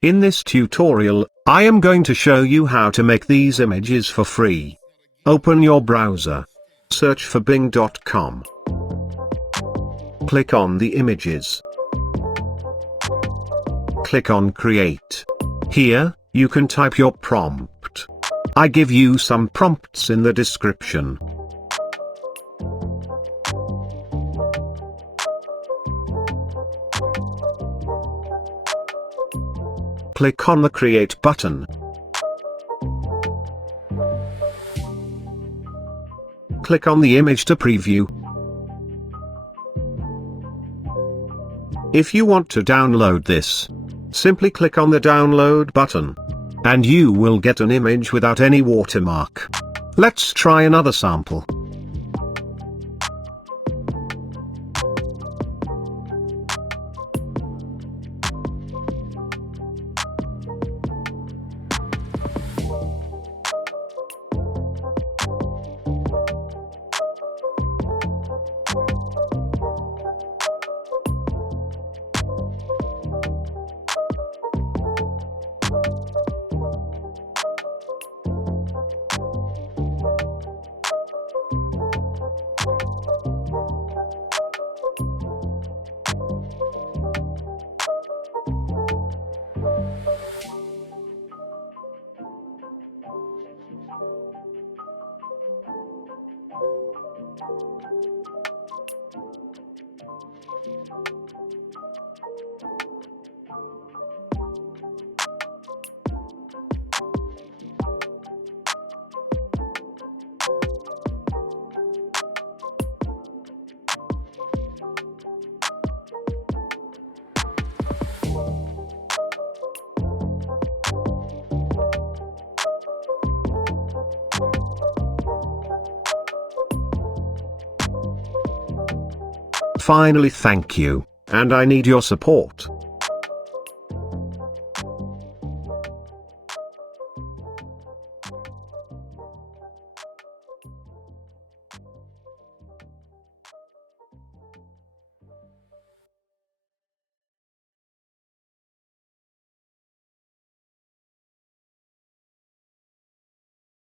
In this tutorial, I am going to show you how to make these images for free. Open your browser. Search for bing.com. Click on the images. Click on Create. Here, you can type your prompt. I give you some prompts in the description. Click on the Create button. Click on the image to preview. If you want to download this, simply click on the download button. And you will get an image without any watermark. Let's try another sample. Finally, thank you, and I need your support.